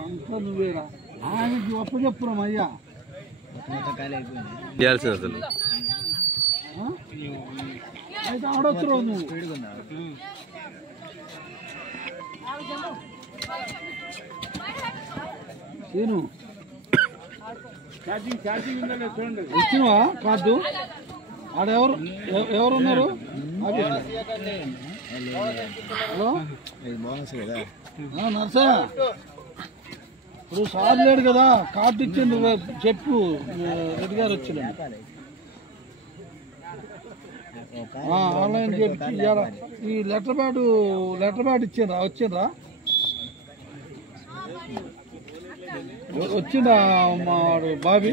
అంతా నువ్వేరా ఆయనకి ఒప్ప చెప్పురా అయ్యా అసలు అయితే ఆడొచ్చురావు నువ్వు నేను వచ్చినవా కార్డు ఆడెవరు ఎవరున్నారు హలో నర్సా ఇప్పుడు సార్ లేడు కదా కార్డు ఇచ్చిండు చెప్పు రెడ్డి గారు వచ్చిన ఆన్లైన్ చెప్పి ఈ లెటర్ ప్యాడ్ ఇచ్చిండ్రా వచ్చిండ్రా వచ్చిండా మా బాబీ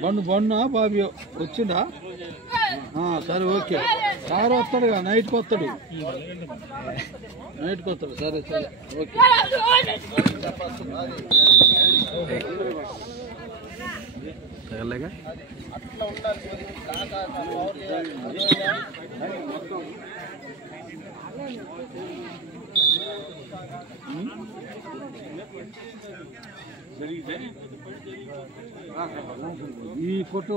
బండునా బాబీ వచ్చిండా సరే ఓకే సార్ వస్తాడుగా నైట్కి వస్తాడు సరే సరే ఓకే అట్లా ఉండాలి ఈ ఫోటో